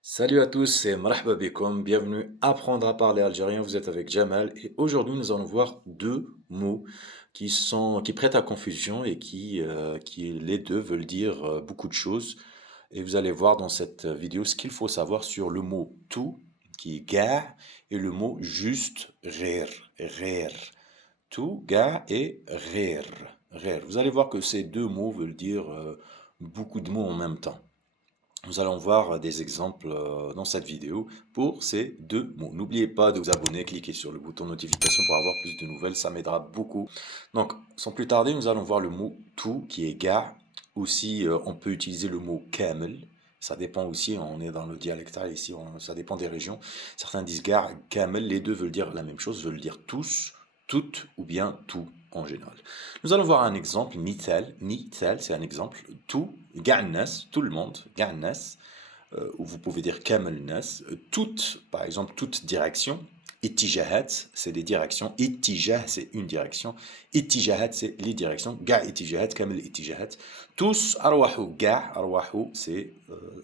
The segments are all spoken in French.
Salut à tous, c'est Marhaba Bikoum, bienvenue à apprendre à parler algérien, vous êtes avec Jamal et aujourd'hui nous allons voir deux mots qui prêtent à confusion et qui les deux veulent dire beaucoup de choses et vous allez voir dans cette vidéo ce qu'il faut savoir sur le mot tout qui est ga et le mot juste rire, rire. Tout ga et rire, rire. Vous allez voir que ces deux mots veulent dire beaucoup de mots en même temps. Nous allons voir des exemples dans cette vidéo pour ces deux mots. N'oubliez pas de vous abonner, cliquez sur le bouton notification pour avoir plus de nouvelles, ça m'aidera beaucoup. Donc, sans plus tarder, nous allons voir le mot tout qui est gare. Aussi, on peut utiliser le mot camel. Ça dépend aussi, on est dans le dialectal ici, ça dépend des régions. Certains disent gare, camel, les deux veulent dire la même chose, veulent dire tous, toutes ou bien tout en général. Nous allons voir un exemple, mital. Mital, c'est un exemple. Tout, ga'nas, tout le monde, ga'nas, ou vous pouvez dire kamalnas. Toute, par exemple, toute direction. Ittijahat, c'est des directions. Ittijah, c'est une direction. Ittijahat, c'est les directions. Ga' ittijahat, kamel ittijahat. Tous, arwahu ga', arwahu, c'est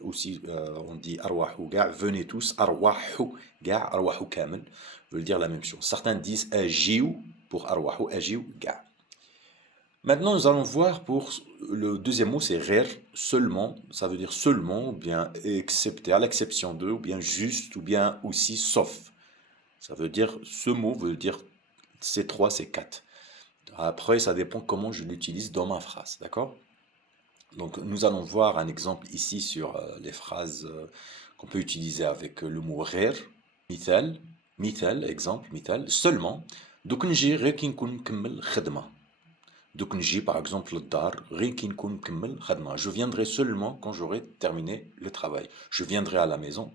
aussi, on dit arwahu ga', venez tous, arwahu ga', arwahu kamel, veut dire la même chose. Certains disent ajiu pour arwahu, ajiu ga'. Maintenant, nous allons voir pour le deuxième mot, c'est rare, seulement. Ça veut dire seulement, ou bien excepté, à l'exception de, ou bien juste, ou bien aussi sauf. Ça veut dire, ce mot veut dire c'est trois, c'est quatre. Après, ça dépend comment je l'utilise dans ma phrase, d'accord? Donc, nous allons voir un exemple ici sur les phrases qu'on peut utiliser avec le mot rare. مثال مثال exemple مثال seulement دوك نجي غير كي نكون مكمل خدمة. Donc, نجي par exemple للدار غير كي نكون مكمل خدمة. Je viendrai seulement quand j'aurai terminé le travail. Je viendrai à la maison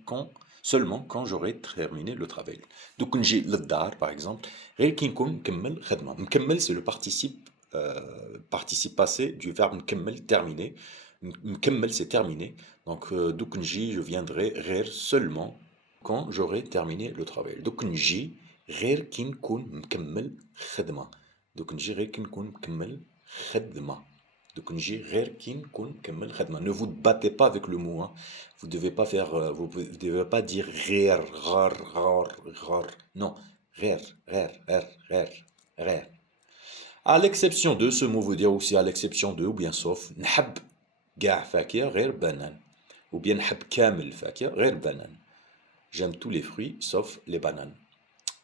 seulement quand j'aurai terminé le travail. Donc, نجي للدار par exemple غير كي نكون مكمل خدمة. مكمل c'est le participe passé du verbe مكمل terminé. مكمل c'est terminé. Donc, دوك نجي je viendrai غير seulement quand j'aurai terminé le travail. دوك نجي غير كي نكون مكمل خدمة. دوك نجي غير كي نكون مكمل خدمة. دوك نجي غير كي نكون مكمل خدمة. Ne vous battez pas avec le mot, hein. Vous devez pas faire, vous devez pas dire غير غار غار غار. Non, غير غير غير غير غير. À l'exception de, ce mot veut dire aussi à l'exception de, ou bien sauf. نحب قاع فاكهة غير بنان. Ou bien نحب كامل فاكهة غير بنان. J'aime tous les fruits sauf les bananes.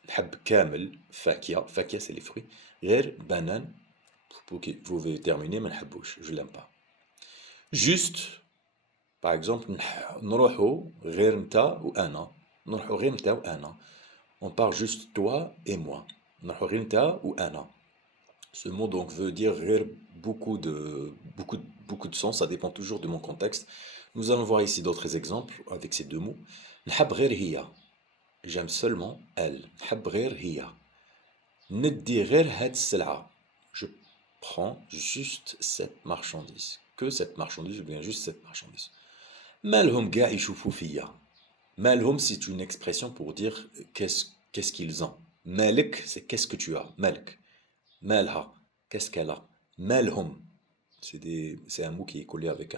نحب كامل فاكهة. فاكهة c'est les fruits. غير بنان. Vous pouvez terminer, mais je l'aime pas. Juste, par exemple, نروحوا غير انت وانا. نروحوا غير انت وانا. On parle juste toi et moi. نروحوا غير انت وانا. Ce mot donc veut dire غير beaucoup de sens, ça dépend toujours de mon contexte. Nous allons voir ici d'autres exemples avec ces deux mots. نحب غير هي. J'aime seulement elle. نحب غير هي. ندي غير هاد السلعة. Je prends juste cette marchandise. Que cette marchandise, ou bien juste cette marchandise. مالهم قاع يشوفوا فيا. مالهم, c'est une expression pour dire qu'est-ce qu'ils ont. مالك, c'est qu'est-ce que tu as. مالك. مالها, qu'est-ce qu'elle a. مالهم, c'est un mot qui est collé avec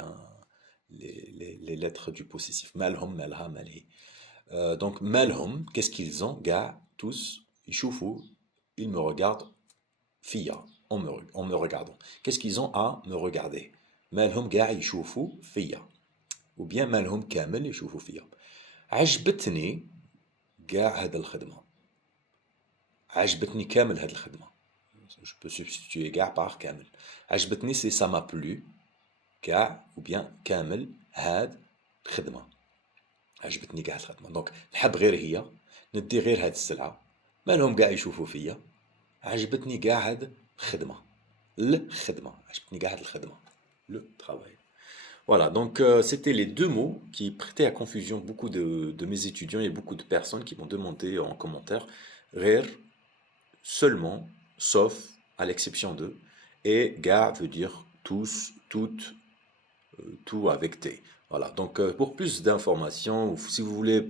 les lettres du possessif. مالهم, مالها, مالهي. Donc, مالهم, qu'est-ce qu'ils ont. قاع, tous. يشوفوا, ils me regardent. فيا, en me regardant. Qu'est-ce qu'ils ont à me regarder. مالهم قاع يشوفوا فيا. Ou bien مالهم كامل يشوفوا فيا. عجبتني قاع هذا الخدمة. عجبتني كامل هذه الخدمة. Je peux substituer قاع par كامل. عجبتني c'est ça m'a plu. قاع ou bien كامل هاد الخدمة. عجبتني قاع الخدمة. Donc نحب غير هي. ندي غير هاد السلعة. مالهم قاع يشوفوا فيا. عجبتني قاع هاد الخدمة. الخدمة. عجبتني قاع هاد الخدمة. Le travail. Voilà, donc c'était les deux mots qui prêtaient à confusion beaucoup de mes étudiants et beaucoup de personnes qui m'ont demandé en commentaire. Rire, seulement, sauf, à l'exception de. Et ga veut dire tous, toutes, tout avec T. Voilà, donc pour plus d'informations, ou si vous voulez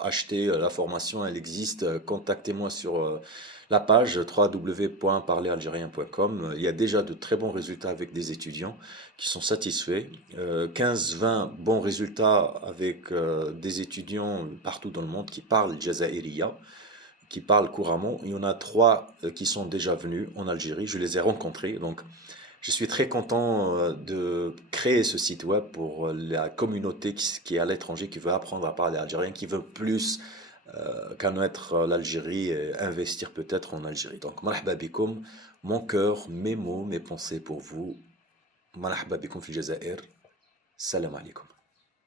acheter la formation, elle existe, contactez-moi sur la page www.parleralgérien.com. Il y a déjà de très bons résultats avec des étudiants qui sont satisfaits. 15-20 bons résultats avec des étudiants partout dans le monde qui parlent Jazairiya, qui parlent couramment. Il y en a 3 qui sont déjà venus en Algérie, je les ai rencontrés. Donc je suis très content de créer ce site web pour la communauté qui est à l'étranger, qui veut apprendre à parler algérien, qui veut plus connaître l'Algérie et investir peut-être en Algérie. Donc, marhaba bikoum, mon cœur, mes mots, mes pensées pour vous. Marhaba bikoum fil Jazair. Salam alaikum.